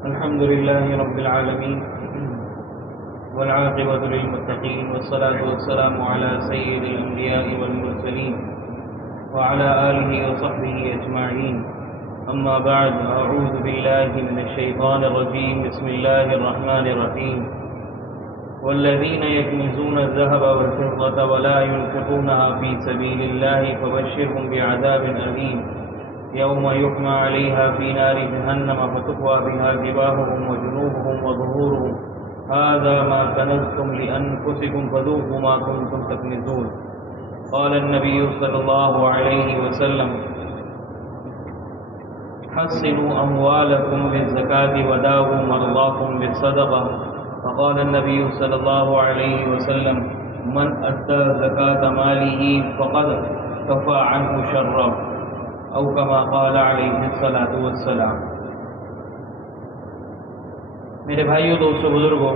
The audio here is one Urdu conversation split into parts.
الحمد لله رب العالمين والعاقبة للمتقين والصلاة والسلام على سيد الأنبياء والمرسلين وعلى آله وصحبه أجمعين. أما بعد، أعوذ بالله من الشيطان الرجيم. بسم الله الرحمن الرحيم. والذين يكنزون الذهب والفضة ولا ينفقونها في سبيل الله فبشرهم بعذاب أليم يوم يحمى عليها في نار جهنم فتكوى بها جباههم وجنوبهم وظهورهم هذا ما كنزتم لأنفسكم فذوقوا ما كنتم تكنزون. قال النبي صلى الله عليه وسلم: حصنوا أموالكم بالزكاة وداووا مرضاكم بالصدقة. فقال النبي صلى الله عليه وسلم: من أدى زكاة ماله فقد كفى عنه شره، او کما قال علیہ الصلوۃ والسلام. میرے بھائیوں، دوستوں، بزرگوں،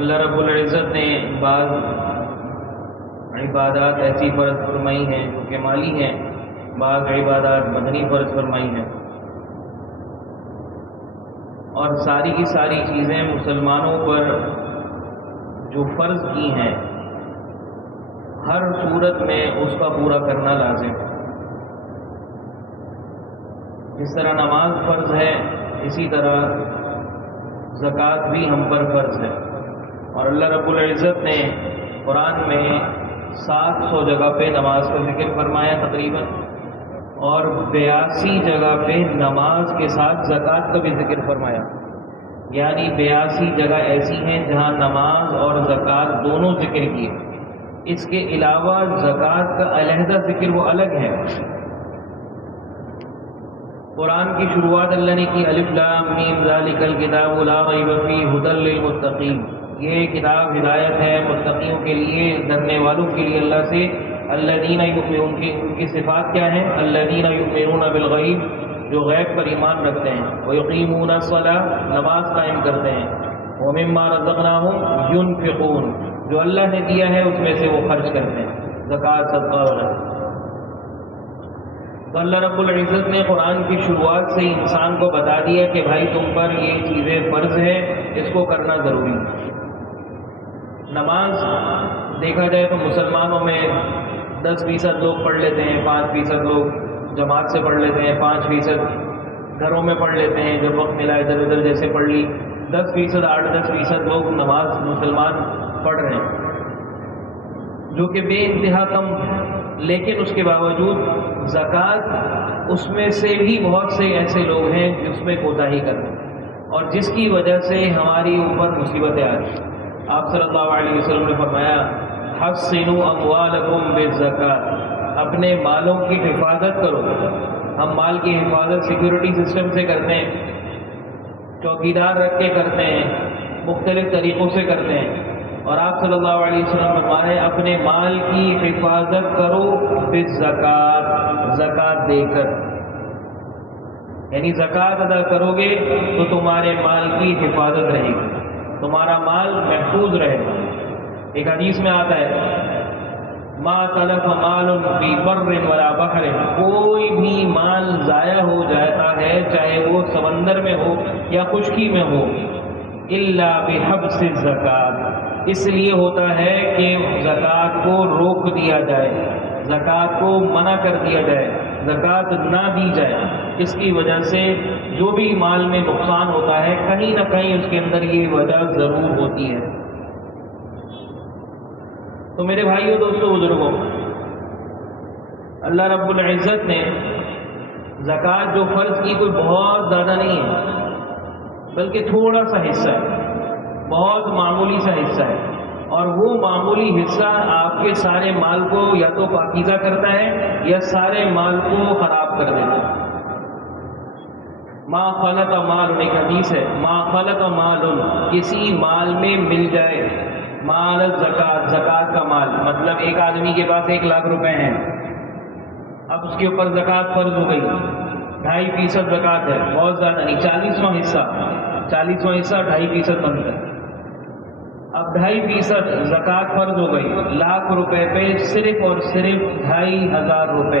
اللہ رب العزت نے بعض عبادات ایسی فرض فرمائی ہیں جو کہ مالی ہیں، بعض عبادات بدنی فرض فرمائی ہیں، اور ساری کی ساری چیزیں مسلمانوں پر جو فرض کی ہیں ہر صورت میں اس کا پورا کرنا لازم ہے. جس طرح نماز فرض ہے، اسی طرح زکوٰۃ بھی ہم پر فرض ہے. اور اللہ رب العزت نے قرآن میں 700 جگہ پہ نماز کا ذکر فرمایا تقریباً، اور 82 جگہ پہ نماز کے ساتھ زکوٰۃ کا بھی ذکر فرمایا. یعنی 82 جگہ ایسی ہیں جہاں نماز اور زکوٰۃ دونوں ذکر کیے. اس کے علاوہ زکوٰۃ کا علیحدہ ذکر وہ الگ ہے. قرآن کی شروعات اللہ نے کی الف لام میم ذالک الکتاب لا ریب فیہ ھدی للمتقین. یہ کتاب ہدایت ہے متقیوں کے لیے، ڈرنے والوں کے لیے اللہ سے. الذین یؤمنون، ان کی صفات کیا ہیں؟ الذین یؤمنون بالغیب، جو غیب پر ایمان رکھتے ہیں. ویقیمون الصلاۃ، نماز قائم کرتے ہیں. ومما رزقناہم ینفقون، جو اللہ نے دیا ہے اس میں سے وہ خرچ کرتے ہیں، زکوٰۃ، صدقہ وغیرہ. تو اللہ رب العزت نے قرآن کی شروعات سے انسان کو بتا دیا کہ بھائی تم پر یہ چیزیں فرض ہے، اس کو کرنا ضروری ہے. نماز دیکھا جائے تو مسلمانوں میں 10% لوگ پڑھ لیتے ہیں، 5% لوگ جماعت سے پڑھ لیتے ہیں، 5% گھروں میں پڑھ لیتے ہیں، جب وقت ملا ادھر ادھر جیسے پڑھ لی. 10%، 8-10% لوگ نماز مسلمان پڑھ رہے ہیں، جو کہ بے انتہا کم ہے. لیکن اس کے باوجود زکوٰۃ، اس میں سے بھی بہت سے ایسے لوگ ہیں جس میں کوتاہی کر رہے ہیں، اور جس کی وجہ سے ہماری اوپر مصیبتیں آ رہی ہیں. آپ صلی اللہ علیہ وسلم نے فرمایا: حصنوا اموالکم بالزکاۃ، اپنے مالوں کی حفاظت کرو. ہم مال کی حفاظت سیکیورٹی سسٹم سے کرتے ہیں، چوکیدار رکھ کے کرتے ہیں، مختلف طریقوں سے کرتے ہیں. اور آپ صلی اللہ علیہ وسلم فرمائے اپنے مال کی حفاظت کرو بالزکاۃ، زکوٰۃ دے کر. یعنی زکوٰۃ ادا کرو گے تو تمہارے مال کی حفاظت رہے گی، تمہارا مال محفوظ رہے گا. ایک حدیث میں آتا ہے: ما تلف مال فی بر ولا بحر، کوئی بھی مال ضائع ہو جاتا ہے چاہے وہ سمندر میں ہو یا خشکی میں ہو، الا بحبس الزکاۃ، اس لیے ہوتا ہے کہ زکوٰۃ کو روک دیا جائے، زکوٰۃ کو منع کر دیا جائے، زکوٰۃ نہ دی جائے. اس کی وجہ سے جو بھی مال میں نقصان ہوتا ہے کہیں نہ کہیں اس کے اندر یہ وجہ ضرور ہوتی ہے. تو میرے بھائیوں، دوستوں، بزرگوں، اللہ رب العزت نے زکوٰۃ جو فرض کی کوئی بہت زیادہ نہیں ہے، بلکہ تھوڑا سا حصہ ہے، بہت معمولی سا حصہ ہے. اور وہ معمولی حصہ آپ کے سارے مال کو یا تو پاکیزہ کرتا ہے یا سارے مال کو خراب کر دیتا ہے. ما خلط مال، ایک حدیث ہے، ما خلط مال، کسی مال میں مل جائے، مال زکوٰۃ، زکوٰۃ کا مال، مطلب ایک آدمی کے پاس 1 لاکھ روپے ہیں، اب اس کے اوپر زکوٰۃ فرض ہو گئی، 2.5% زکوٰۃ ہے، بہت زیادہ نہیں، 40واں حصہ 2.5% بنتا ہے. اب 2.5% زکوٰۃ فرض ہو گئی، 1,00,000 روپے پہ صرف اور صرف 2,500 روپے.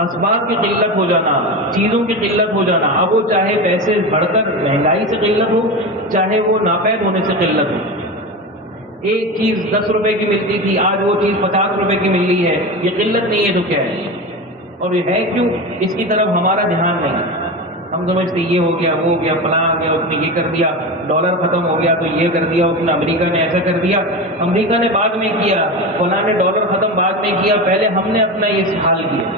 اسباب کی قلت ہو جانا، چیزوں کی قلت ہو جانا، اب وہ چاہے پیسے بڑھ کر مہنگائی سے قلت ہو، چاہے وہ ناپید ہونے سے قلت ہو. ایک چیز 10 روپے کی ملتی تھی، آج وہ چیز 50 روپے کی مل رہی ہے. یہ قلت نہیں ہے تو کیا ہے؟ اور یہ ہے کیوں؟ اس کی طرف ہمارا دھیان نہیں. ہم سمجھتے یہ ہو گیا، وہ ہو گیا، فلاں ہو گیا، اس نے یہ کر دیا، ڈالر ختم ہو گیا تو یہ کر دیا، اس نے امریکہ نے ایسا کر دیا. امریکہ نے بعد میں کیا، فلاں نے ڈالر ختم بعد میں کیا، پہلے ہم نے اپنا یہ حال کیا.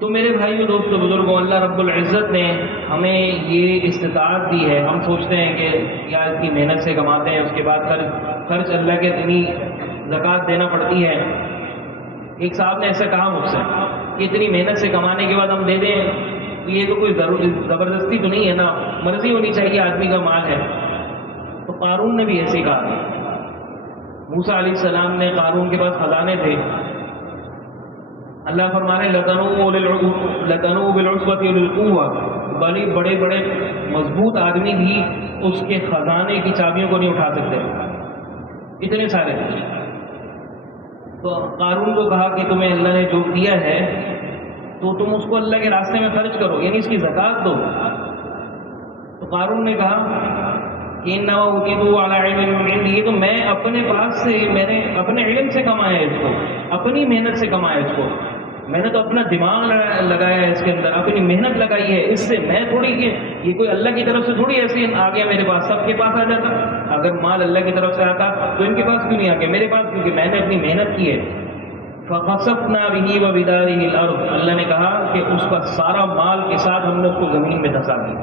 تو میرے بھائیوں، دوستوں، بزرگوں، اللہ رب العزت نے ہمیں یہ استطاعت دی ہے. ہم سوچتے ہیں کہ یار اتنی محنت سے کماتے ہیں، اس کے بعد خرچ اللہ کے اتنی زکوٰۃ دینا پڑتی ہے. ایک صاحب نے ایسا کہا مجھ سے کہ اتنی محنت سے کمانے کے بعد ہم دے دیں تو یہ تو کوئی زبردستی تو نہیں ہے نا، مرضی ہونی چاہیے، آدمی کا مال ہے. تو قارون نے بھی ایسے کہا. موسیٰ علیہ السلام نے، قارون کے پاس خزانے تھے. اللہ فرمانے لَتَنُوءُ بِالْعُصْبَةِ أُولِي الْقُوَّةِ، بڑے بڑے مضبوط آدمی بھی اس کے خزانے کی چابیوں کو نہیں اٹھا سکتے، اتنے سارے. تو قارون کو کہا کہ تمہیں اللہ نے جو دیا ہے تو تم اس کو اللہ کے راستے میں خرچ کرو، یعنی اس کی زکوٰۃ دو. تو قارون نے کہا کہ اِنَّمَا أُوتِيتُهُ عَلَىٰ عِلْمٍ مِّنْ عِندِي، یہ تو میں اپنے پاس سے، میں نے اپنے علم سے کمایا ہے اس کو، اپنی محنت سے کمایا اس کو. میں نے تو اپنا دماغ لگایا ہے اس کے اندر، اپنی محنت لگائی ہے. اس سے میں تھوڑی یہ کوئی اللہ کی طرف سے تھوڑی ایسے آ گیا میرے پاس، سب کے پاس آ جاتا. اگر مال اللہ کی طرف سے آتا تو ان کے پاس کیوں نہیں آ گیا؟ میرے پاس کیونکہ میں نے اپنی محنت کی ہے. فَخَسَفْنَا بِهِ وَبِدَارِهِ الْأَرْضَ، اللہ نے کہا کہ اس کا سارا مال کے ساتھ ہم نے اس کو زمین میں دھسا دیا.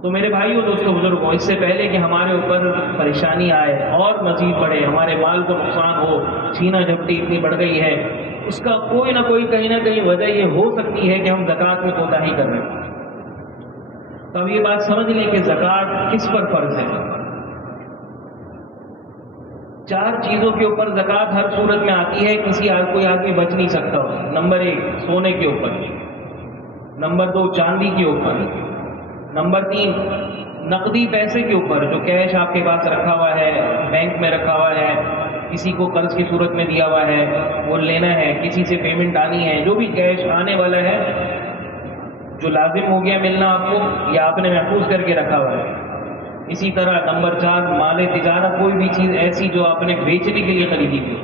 تو میرے بھائیوں، دوستوں، بزرگوں، اس سے پہلے کہ ہمارے اوپر پریشانی آئے اور مزید بڑھے، ہمارے مال کو نقصان ہو، چھینا جھپٹی اتنی بڑھ گئی ہے، اس کا کوئی نہ کوئی کہیں نہ کہیں وجہ یہ ہو سکتی ہے کہ ہم زکوٰۃ میں کوتاہی کر رہے ہیں. تو اب یہ بات سمجھ لیں کہ زکوٰۃ کس پر فرض ہے. 4 چیزوں کے اوپر زکوٰۃ ہر صورت میں آتی ہے، کوئی آدمی بچ نہیں سکتا. نمبر 1 سونے کے اوپر، نمبر 2 چاندی کے اوپر، نمبر 3 نقدی پیسے کے اوپر، جو کیش آپ کے پاس رکھا ہوا ہے، بینک میں رکھا ہوا ہے، کسی کو قرض کی صورت میں دیا ہوا ہے، وہ لینا ہے، کسی سے پیمنٹ آنی ہے، جو بھی کیش آنے والا ہے، جو لازم ہو گیا ملنا آپ کو، یا آپ نے محفوظ کر کے رکھا ہوا ہے. اسی طرح نمبر 4 مال تجارت، کوئی بھی چیز ایسی جو آپ نے بیچنے کے لیے خریدی تھی.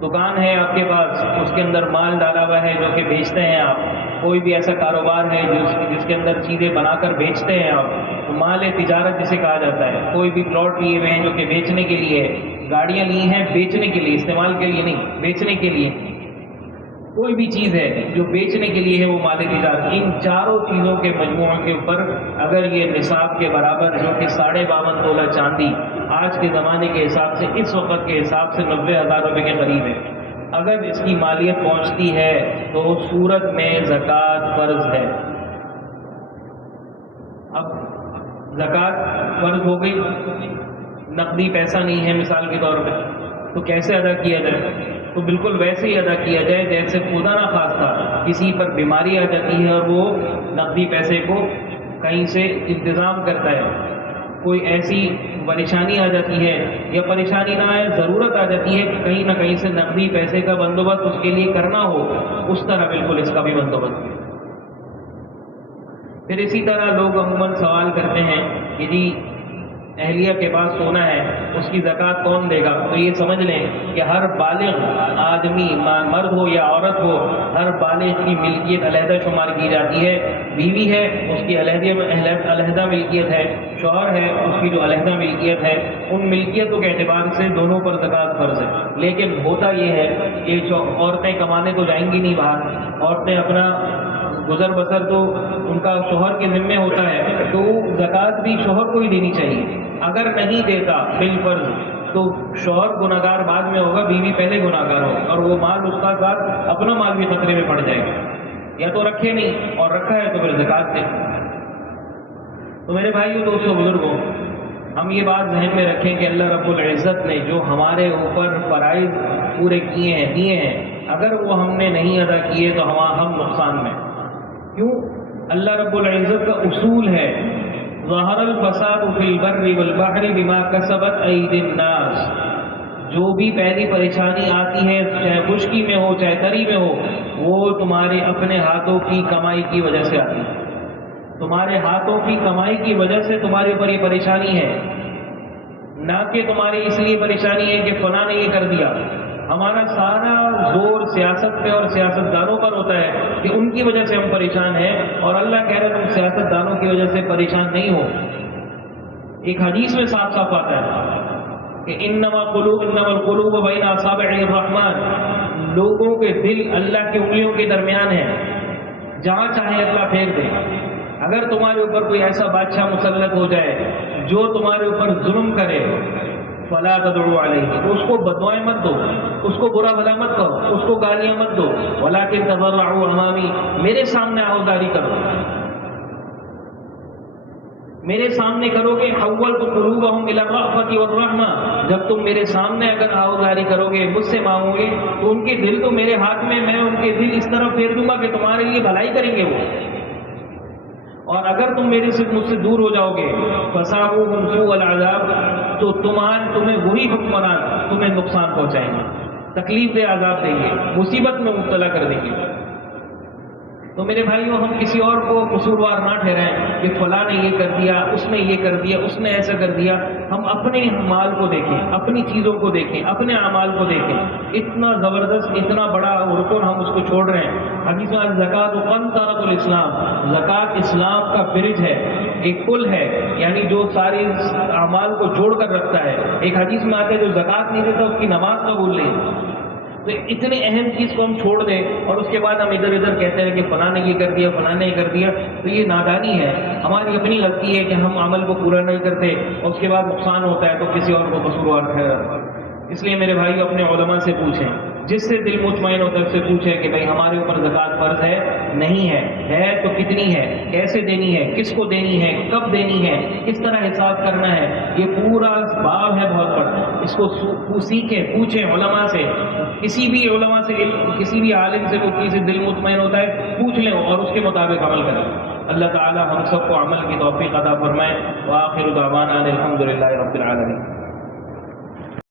دکان ہے آپ کے پاس، اس کے اندر مال ڈالا ہوا ہے جو کہ بیچتے ہیں آپ. کوئی بھی ایسا کاروبار ہے جس کے اندر چیزیں بنا کر بیچتے ہیں آپ، تو مال تجارت جسے کہا جاتا ہے. کوئی بھی پلاٹ لیے ہوئے ہیں جو کہ بیچنے کے لیے ہے، گاڑیاں لی ہیں بیچنے کے لیے، استعمال کے لیے نہیں، بیچنے کے لیے. کوئی بھی چیز ہے جو بیچنے کے لیے ہے وہ مال تجارت. ان 4 چیزوں کے مجموعے کے اوپر اگر یہ نصاب کے برابر، جو کہ 52.5 تولہ چاندی آج کے زمانے کے حساب سے، اس وقت کے حساب سے 90,000 روپے کے قریب ہے، اگر اس کی مالیت پہنچتی ہے تو صورت میں زکوٰۃ فرض ہے. اب زکوٰۃ فرض ہو گئی، نقدی پیسہ نہیں ہے مثال کے طور پہ، تو کیسے ادا کیا جائے؟ تو بالکل ویسے ہی ادا کیا جائے جیسے خدا نہ خواستہ کسی پر بیماری آ جاتی ہے اور وہ نقدی پیسے کو کہیں سے انتظام کرتا ہے. کوئی ایسی پریشانی آ جاتی ہے، یا پریشانی نہ آئے، ضرورت آ جاتی ہے کہ کہیں نہ کہیں سے نقدی پیسے کا بندوبست اس کے لیے کرنا ہو، اس طرح بالکل اس کا بھی بندوبست ہے. پھر اسی طرح لوگ عموماً سوال کرتے ہیں کہ جی اہلیہ کے پاس سونا ہے، اس کی زکوٰۃ کون دے گا؟ تو یہ سمجھ لیں کہ ہر بالغ آدمی، مرد ہو یا عورت ہو، ہر بالغ کی ملکیت علیحدہ شمار کی جاتی ہے. بیوی ہے اس کی علیحدہ ملکیت ہے، شوہر ہے اس کی جو علیحدہ ملکیت ہے، ان ملکیتوں کے اعتبار سے دونوں پر زکوٰۃ فرض ہے. لیکن ہوتا یہ ہے کہ عورتیں کمانے تو جائیں گی نہیں باہر، عورتیں اپنا گزر بسر تو ان کا شوہر کے ذمے ہوتا ہے، تو زکوٰۃ بھی شوہر کو ہی دینی چاہیے. اگر نہیں دیتا بالفرض تو شوہر گناہگار بعد میں ہوگا، بیوی پہلے گناہگار ہوگا، اور وہ مال اس کا ساتھ اپنا مال بھی خطرے میں پڑ جائے گا. یا تو رکھے نہیں، اور رکھا ہے تو پھر زکوٰۃ دے. تو میرے بھائیوں، دوستوں، بزرگوں، ہم یہ بات ذہن میں رکھیں کہ اللہ رب العزت نے جو ہمارے اوپر فرائض پورے دیے ہیں، اگر وہ ہم نے نہیں ادا کیے تو ہم نقصان میں. کیوں؟ اللہ رب العزت کا اصول ہے ظہر الفساد فی البر والبحر بما کسبت ایدی الناس. جو بھی پہلی پریشانی آتی ہے چاہے خشکی میں ہو چاہے تری میں ہو وہ تمہارے اپنے ہاتھوں کی کمائی کی وجہ سے آتی ہے. تمہارے ہاتھوں کی کمائی کی وجہ سے تمہارے اوپر یہ پریشانی ہے, نہ کہ تمہاری اس لیے پریشانی ہے کہ فلاں نے یہ کر دیا. ہمارا سارا زور سیاست پہ اور سیاست دانوں پر ہوتا ہے کہ ان کی وجہ سے ہم پریشان ہیں, اور اللہ کہہ رہے تم سیاست دانوں کی وجہ سے پریشان نہیں ہو. ایک حدیث میں صاف صاف آتا ہے کہ انما القلوب بین اصابع الرحمن, لوگوں کے دل اللہ کی انگلیوں کے درمیان ہیں, جہاں چاہے اللہ پھینک دے. اگر تمہارے اوپر کوئی ایسا بادشاہ مسلط ہو جائے جو تمہارے اوپر ظلم کرے فلا تدعوا علیہ, تو اس کو بددعائیں مت دو, اس کو برا بھلا مت کہو, اس کو گالیاں مت دو, ولکن تضرعوا امامی, میرے سامنے آہوزاری کرو, میرے سامنے کرو گے. حولت قلوبہم الی الرأفۃ والرحمہ, جب تم میرے سامنے اگر آہوزاری کرو گے مجھ سے مانگو گے تو ان کے دل تو میرے ہاتھ میں, میں ان کے دل اس طرح پھیر دوں گا کہ تمہارے لیے بھلائی کریں گے وہ. اور اگر تم میرے سے مجھ سے دور ہو جاؤ گے فَسَاهُوهُمْ سُوءَ الْعَذَابِ, تو تمہیں وہی حکمران تمہیں نقصان پہنچائیں گے, تکلیف دہ عذاب دیں گے, مصیبت میں مبتلا کر دیں گے. تو میرے بھائیوں ہم کسی اور کو قصوروار نہ ٹھہرائیں کہ فلاں نے یہ کر دیا, اس نے یہ کر دیا, اس نے ایسا کر دیا. ہم اپنے مال کو دیکھیں, اپنی چیزوں کو دیکھیں, اپنے اعمال کو دیکھیں. اتنا زبردست اتنا بڑا رکن ہم اس کو چھوڑ رہے ہیں. حدیث میں زکوٰۃ قنطرۃ الاسلام, زکوٰۃ اسلام کا برج ہے, ایک پل ہے, یعنی جو سارے اعمال کو جوڑ کر رکھتا ہے. ایک حدیث میں آتا ہے جو زکوٰۃ نہیں دیتا اس کی نماز قبول نہیں. تو اتنے اہم چیز کو ہم چھوڑ دیں اور اس کے بعد ہم ادھر ادھر کہتے ہیں کہ فلاں نے یہ کر دیا, فلاں نے یہ کر دیا. تو یہ نادانی ہے, ہماری اپنی غلطی ہے کہ ہم عمل کو پورا نہیں کرتے اور اس کے بعد نقصان ہوتا ہے تو کسی اور کو قصوروار ٹھہراتے. اس لیے میرے بھائی اپنے علماء سے پوچھیں, جس سے دل مطمئن ہوتا ہے اس سے پوچھیں کہ بھائی ہمارے اوپر زکوٰۃ فرض ہے نہیں ہے تو کتنی ہے, کیسے دینی ہے, کس کو دینی ہے, کب دینی ہے, کس طرح حساب کرنا ہے. یہ پورا باب ہے بہت بڑا, اس کو سیکھیں, پوچھیں علماء سے. کسی بھی علماء سے, کسی بھی عالم سے کوئی سے دل مطمئن ہوتا ہے پوچھ لیں اور اس کے مطابق عمل کریں. اللہ تعالی ہم سب کو عمل کی توفیق عطا فرمائے. وآخر دعوانا الحمد للہ رب العالمین.